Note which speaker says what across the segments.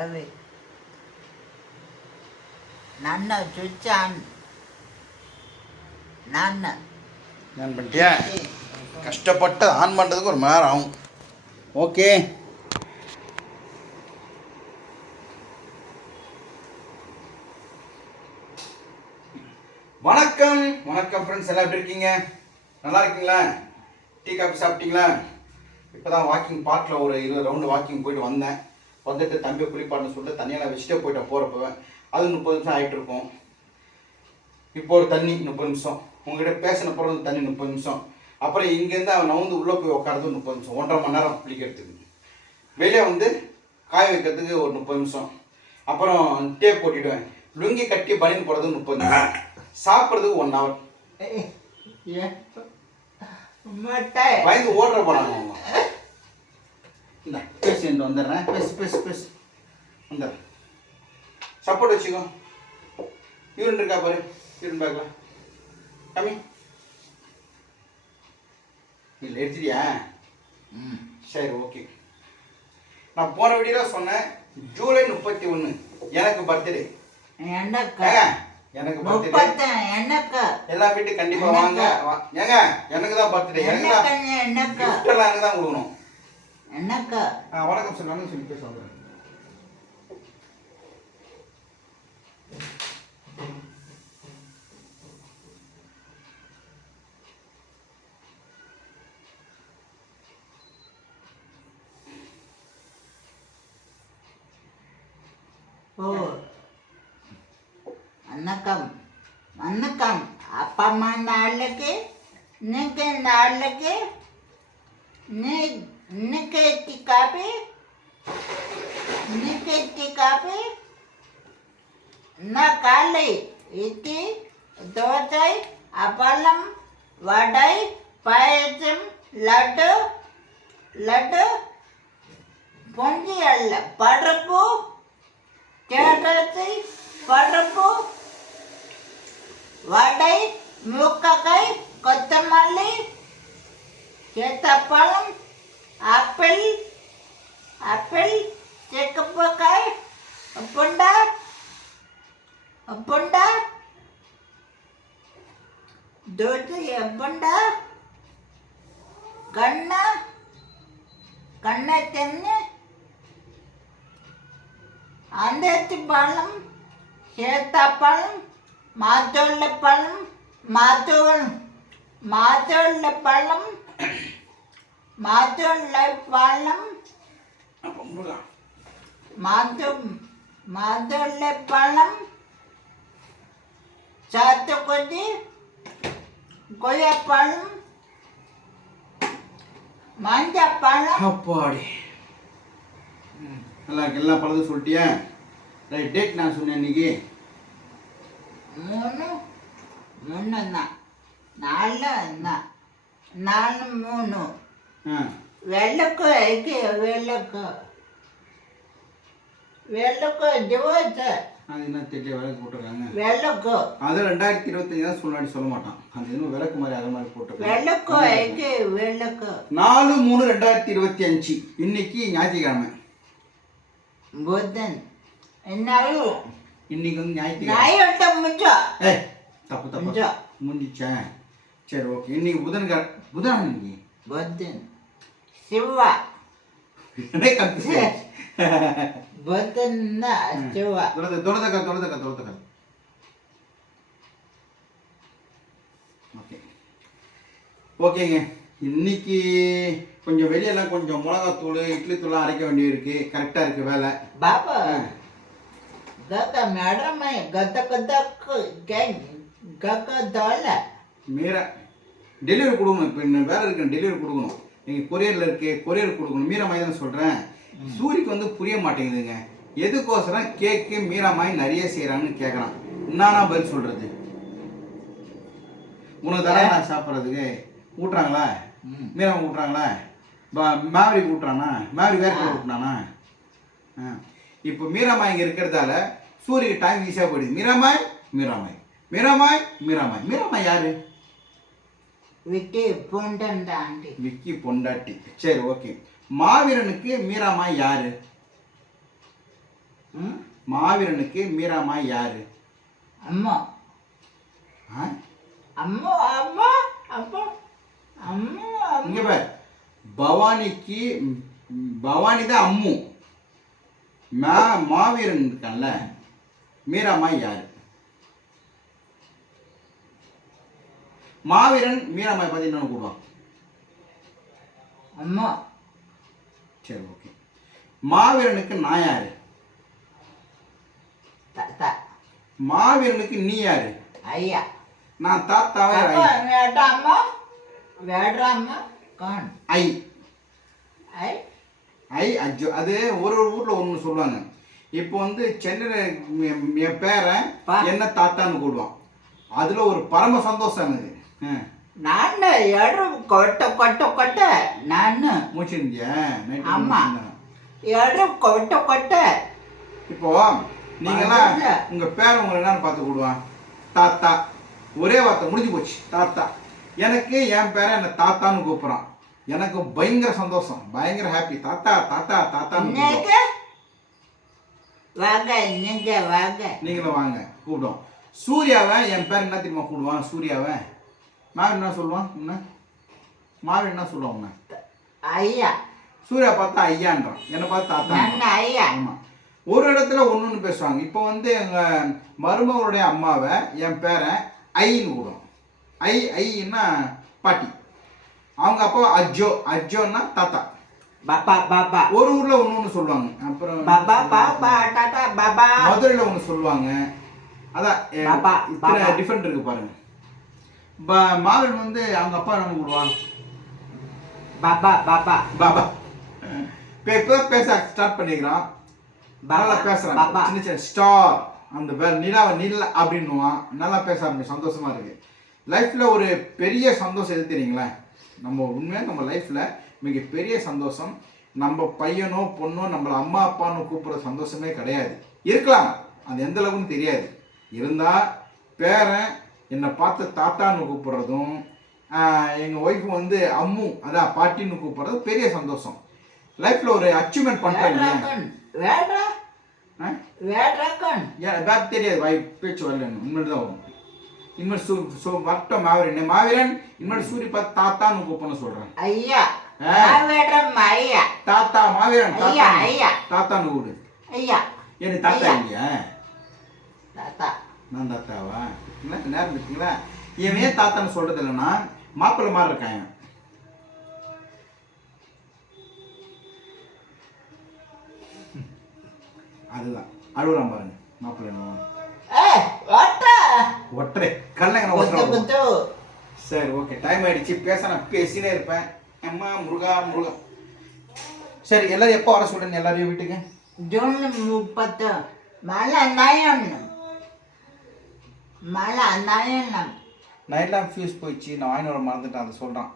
Speaker 1: அது நன்ன சுச்சான் నన్ను
Speaker 2: நான் பண்ணிட்டியா கஷ்டப்பட்டு ஆன் பண்ணுறதுக்கு ஒரு மணி நேரம் ஆகும் ஓகே வணக்கம் வணக்கம் ஃப்ரெண்ட்ஸ் எல்லாம் எப்படி இருக்கீங்க நல்லா இருக்கீங்களா டீ காஃபி சாப்பிட்டீங்களா இப்போ தான் வாக்கிங் பார்க்கில் ஒரு இருபது ரவுண்டு வாக்கிங் போயிட்டு வந்தேன் வந்துட்டு தம்பி குளிப்பாடுன்னு சொல்லிட்டு தண்ணியெல்லாம் வச்சுட்டே போயிட்டேன் போகிறப்ப அது முப்பது நிமிஷம் ஆகிட்டு இருக்கும் இப்போ ஒரு தண்ணி முப்பது நிமிஷம் உங்ககிட்ட பேசின பிறகு தண்ணி முப்பது நிமிஷம் அப்புறம் இங்கேருந்து அவன் நவுந்து உள்ளே போய் உட்காரது முப்பது நிமிஷம் ஒன்றரை மணி நேரம் குளிக்கிறதுக்கு வெளியே வந்து காய வைக்கிறதுக்கு ஒரு முப்பது நிமிஷம் அப்புறம் டேப் போட்டிடுவேன் லுங்கி கட்டி பனின் போடுறது முப்பது நிமிஷம் சாப்பிட்றதுக்கு ஒன் ஹவர் பயந்து ஓடுற போனாங்க அவங்க இங்கே வந்துடுறேன் பேசு பேசு பேசு வந்துடுறேன் சப்போர்ட் வச்சுக்கோ யூரின் இருக்கா பாரு யூரின் பார்க்கலாம் கம்மி இல்லை எடுத்துட்டியா ம் சரி ஓகே நான் போன வீடியோவில் சொன்னேன் ஜூலை முப்பத்தி ஒன்று எனக்கு பர்த்டே
Speaker 1: என்ன எனக்கு பர்த்டே
Speaker 2: எல்லா வீட்டுக்கு கண்டிப்பாக வாங்க ஏங்க எனக்கு தான் பர்த்டே எனக்கு தான் எனக்கு தான் கொடுக்கணும் என்னக்கா ஆ வணக்கம் சார் நானும் சொல்லி பேச வந்துடுறேன்
Speaker 1: ஓ வணக்கம் வணக்கம் அப்பா அம்மா இந்த ஆளுக்கு இன்னைக்கு இந்த ஆளுக்கு இன்னைக்கு இன்னைக்கு எட்டி காப்பி இன்னைக்கு எட்டி காப்பி இன்னும் காலை இட்லி தோசை அப்பளம் வடை பாயசம் லட்டு லட்டு பொங்கி அல்ல பருப்பு கேட்டத்தை பருப்பு வடை முக்கக்காய் கொத்தமல்லி சேத்தப்பழம் ஆப்பிள் ஆப்பிள் சேக்கப்பக்காய் பொண்டா பொண்டா தோசை எப்பண்டா கண்ணா கண்ணை தென்னு அந்தத்து பழம் சேத்தா பழம் மாத்தோள்ள பழம் மாத்தோள் மாத்தோள்ள பழம் மாதுளை பழம் மாது மாதுளை பழம் சாத்துக்குடி கொய்யாப்பழம் மஞ்சப்பழம்
Speaker 2: அப்பாடி நல்லா எல்லா பழத்தையும் சொல்லிட்டியா ரைட் டேட் நான் சொன்னேன் இன்னைக்கு
Speaker 1: மூணு மூணு தான் நாலு தான் நாலு மூணு വെള്ളക്കോ എനിക്ക് വെള്ളക്കോ വെള്ളക്കോ ജോയിച്ച
Speaker 2: அது என்ன தெரியல விளக்கு போட்டிருக்காங்க வெள்ளக்கோ அது ரெண்டாயிரத்தி இருபத்தஞ்சு தான் சொல்ல சொல்ல மாட்டான் அது இன்னும் விளக்கு மாதிரி அது மாதிரி போட்டிருக்காங்க
Speaker 1: வெள்ளக்கோ எங்கே
Speaker 2: நாலு மூணு ரெண்டாயிரத்தி இருபத்தி அஞ்சு இன்னைக்கு ஞாயிற்றுக்கிழமை
Speaker 1: புதன் என்னாலும் இன்னைக்கு வந்து ஞாயிற்றுக்கிழமை
Speaker 2: ஏ தப்பு தப்பு முடிச்சேன் சரி ஓகே இன்னைக்கு புதன் புதன் இன்னைக்கு
Speaker 1: புதன் செவ்வா ಬದನ್ನ ಚೆವ್ವ
Speaker 2: ದೊಡ್ಡದ ದೊಡ್ಡದಕ್ಕ ದೊಡ್ಡದಕ್ಕ ದೊಡ್ಡದಕ್ಕ ஓகே ஓகேங்க இன்னைக்கு கொஞ்சம் வெளியெல்லாம் கொஞ்சம் மிளகாத்தூள் இட்லி தூள்லாம் அரைக்க வேண்டியது இருக்கு கரெக்டாக இருக்கு வேலை
Speaker 1: பாபா தாத்தா மேடம் கத்த கத்தாக்கு கேங் கக்கா தோல
Speaker 2: மீரா டெலிவரி கொடுங்க இப்போ இன்னும் வேலை இருக்கு டெலிவரி கொடுக்கணும் நீங்கள் கொரியரில் இருக்கு கொரியர் கொடுக்கணும் மீரமாய் தான் சொல்கிறேன் சூரிக்கு வந்து புரிய மாட்டேங்குதுங்க எதுக்கோசரம் கேக்கு மீராமாய் நிறைய செய்கிறாங்கன்னு கேட்குறான் என்னன்னா பதில் சொல்கிறது உனக்கு தரேன் நான் சாப்பிட்றதுக்கு ஊட்டுறாங்களா மீராம ஊட்டுறாங்களா மேவரி ஊட்டுறானா மேவரி வேற ஊட்டினானா இப்போ மீராமாய் இங்கே இருக்கிறதால சூரியக்கு டைம் ஈஸியாக போயிடுது மீராமாய் மீராமாய் மீராமாய் மீராமாய் மீராமாய் யாரு
Speaker 1: விக்கி பொண்டாண்டி
Speaker 2: விக்கி பொண்டாட்டி சரி ஓகே மாவீரனுக்கு மீராமா யாரு மாவீரனுக்கு மீராமாய் யாரு
Speaker 1: அம்மா அம்மா அம்மா அப்பா அம்மா
Speaker 2: இங்க பார் பவானிக்கு பவானி தான் அம்மு மா மாவீரன் இருக்கான்ல மீராமாய் யாரு மாவீரன் மீனம்மாய் பற்றி என்னென்னு கூடுவான் அம்மா சரி ஓகே மாவீரனுக்கு நான் யாரு தாத்தா மாவீரனுக்கு நீ யாரு ஐயா நான் தாத்தாவே
Speaker 1: அம்மா வேடா அம்மா கான் ஐ ஐ
Speaker 2: ஐ அஜோ அது ஒரு ஒரு ஊரில் ஒன்று சொல்லுவாங்க இப்போ வந்து சென்னையில் என் பேரை என்ன தாத்தான்னு கூடுவான் அதில் ஒரு பரம சந்தோஷம் எனக்கு
Speaker 1: ನಾನು ಎರಡು ಕೊಟ್ಟ ಕೊಟ್ಟ ಕೊಟ್ಟ ನಾನು முழிச்சிருந்தியா நைட் ஆமா. ಎರಡು ಕೊಟ್ಟ ಕೊಟ್ಟ
Speaker 2: இப்போ நீங்கெல்லாம் பரவாயில்ல. உங்க பேர் உங்களை என்னன்னு பார்த்து கூடுவான் தாத்தா ஒரே வார்த்தை முடிஞ்சு போச்சு தாத்தா எனக்கு என் பேரை என்னை தாத்தான்னு கூப்பிட்றான் எனக்கு பயங்கர சந்தோஷம் பயங்கர ஹாப்பி தாத்தா தாத்தா தாத்தா இன்னைக்கு
Speaker 1: கூப்பிடுவோம். வாங்க நீங்க வாங்க
Speaker 2: நீங்களும் வாங்க கூப்பிடுவோம் சூர்யாவை என் பேர் என்ன தெரியுமா கூடுவான் சூர்யாவை மேம் என்ன சொல்லுவான் உன்ன மாவு என்ன சொல்லுவான் உன்ன ஐயா சூர்யா பார்த்தா ஐயான்றான் என்னை பார்த்தா
Speaker 1: தாத்தா ஐயா ஆமாம்
Speaker 2: ஒரு இடத்துல ஒன்று ஒன்று பேசுவாங்க இப்போ வந்து எங்கள் மருமகளுடைய அம்மாவை என் பேரை ஐன்னு விடும் ஐ ஐன்னா பாட்டி அவங்க அப்பா அஜோ அஜோன்னா தாத்தா
Speaker 1: பாப்பா பாப்பா
Speaker 2: ஒரு ஊர்ல ஒன்று ஒன்று சொல்லுவாங்க
Speaker 1: அப்புறம் பாப்பா பாப்பா டாடா பாபா
Speaker 2: மதுரையில் ஒன்று சொல்லுவாங்க அதான் டிஃப்ரெண்ட் இருக்கு பாருங்க மாதன் வந்து அவங்க அப்பா என்ன கூடுவான்
Speaker 1: பாபா பாபா
Speaker 2: பாபா இப்போ பேச ஸ்டார்ட் பண்ணிக்கிறான் நல்லா பேசுறான் பாபா சின்ன ஸ்டார் அந்த நிலாவை நில்ல அப்படின்னுவான் நல்லா பேச ஆரம்பிச்சு சந்தோஷமா இருக்கு லைஃப்ல ஒரு பெரிய சந்தோஷம் எது தெரியுங்களேன் நம்ம உண்மையாக நம்ம லைஃப்ல மிகப்பெரிய சந்தோஷம் நம்ம பையனோ பொண்ணோ நம்மளை அம்மா அப்பான்னு கூப்பிட்ற சந்தோஷமே கிடையாது இருக்கலாம் அது எந்த அளவுன்னு தெரியாது இருந்தால் பேரன் என்னை பார்த்து தாத்தான்னு கூப்பிட்றதும் எங்கள் ஒய்ஃப் வந்து அம்மு அதான் பாட்டின்னு கூப்பிட்றதும் பெரிய சந்தோஷம் லைஃப்பில் ஒரு அச்சீவ்மெண்ட்
Speaker 1: பண்ணுறாங்க பேக்
Speaker 2: தெரியாது வாய் பேச்சு வரல இனிமேல் தான் வரும் இனிமேல் சூ சூ வரட்டும் மாவீரன் மாவீரன் இனிமேல் சூரிய பார்த்து தாத்தான்னு கூப்பிடணும் சொல்கிறேன் ஐயா தாத்தா மாவீரன்
Speaker 1: தாத்தா தாத்தான்னு கூடு ஐயா
Speaker 2: எனக்கு தாத்தா இல்லையா தாத்தா நான் தாத்தாவா இருக்குங்களா நேரம் இருக்குங்களா இவன் ஏன் தாத்தான்னு சொல்றது இல்லைன்னா மாப்பிள்ளை மாதிரி இருக்கான் அதுதான் அழுகுறான் பாருங்க மாப்பிள்ளை ஒற்றை கல்லங்க ஒற்றை சரி ஓகே டைம் ஆயிடுச்சு பேச நான் பேசினே இருப்பேன் அம்மா முருகா முருகா சரி எல்லாரும் எப்போ வர சொல்றேன் எல்லாரையும் வீட்டுக்கு
Speaker 1: ஜூன் முப்பத்து மேலே என்ன மழை நயனம்
Speaker 2: நைட் லேம்ப் ஃபியூஸ் போயிடுச்சு நான் வாங்கி வர மறந்துட்டேன் அதை சொல்கிறான்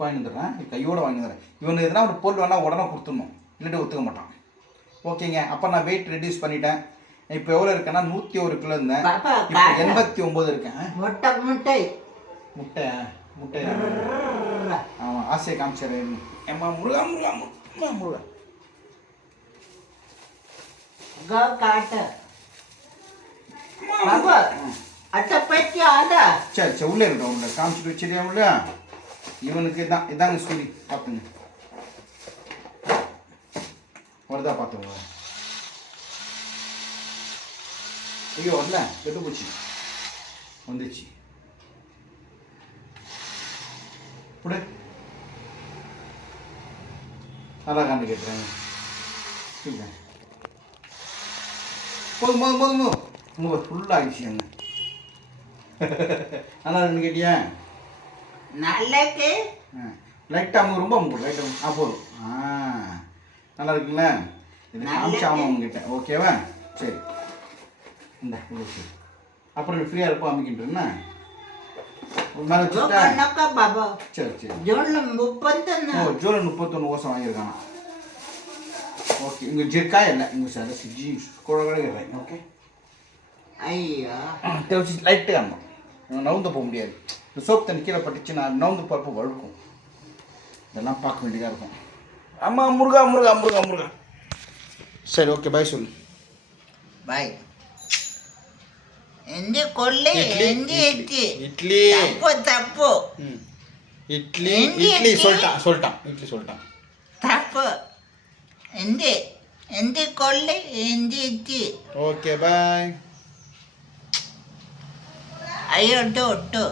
Speaker 2: வாங்கி வந்துடுறேன் கையோட வாங்கி வந்துடுறேன் இவனுக்கு எதுனா ஒரு பொருள் வேணால் உடனே கொடுத்துடணும் இல்லாட்டி ஒத்துக்க மாட்டான் ஓகேங்க அப்போ நான் வெயிட் ரெடியூஸ் பண்ணிட்டேன் இப்போ எவ்வளோ இருக்கேன்னா நூற்றி ஒரு கிலோ இருந்தேன் இப்போ எண்பத்தி ஒம்பது இருக்கேன்
Speaker 1: முட்டை முட்டை
Speaker 2: முட்டை முட்டை ஆமாம் ஆசையை காமிச்சாரு ஏமா முருகா முருகா முருகா
Speaker 1: முருகா காட்டு போதும் போதும்
Speaker 2: போதும் போதும் உங்களுக்கு ஃபுல்லாகிடுச்சு அங்கே நல்லா இருக்குன்னு கேட்டியா
Speaker 1: நல்லது
Speaker 2: லைட்டாக ரொம்ப லைட் ஆ போதும் நல்லா இருக்குங்களா ஓகேவா சரி இந்த அப்புறம் ஃப்ரீயாக இருப்போம் சரி
Speaker 1: சரி
Speaker 2: முப்பத்தொன்னு ஓகே ஓகே ஐயா நவுந்து போக முடியாது இந்த சோப் தண்ணி கீழே பட்டுச்சு நான் நவுந்து பார்ப்போம் வழுக்கும் இதெல்லாம் பார்க்க வேண்டியதாக இருக்கும் ஆமாம் முருகா முருகா முருகா முருகா சரி ஓகே பாய் சொல்லு
Speaker 1: பாய் எங்கே கொள்ளை எங்கே இட்லி இட்லி தப்பு தப்பு
Speaker 2: இட்லி இட்லி சொல்லிட்டான் சொல்லிட்டான் இட்லி சொல்லிட்டான்
Speaker 1: தப்பு எங்கே எங்கே கொள்ளை எங்கே இட்லி
Speaker 2: ஓகே பாய்
Speaker 1: అయ్యి ఉంటూ ఉంటూ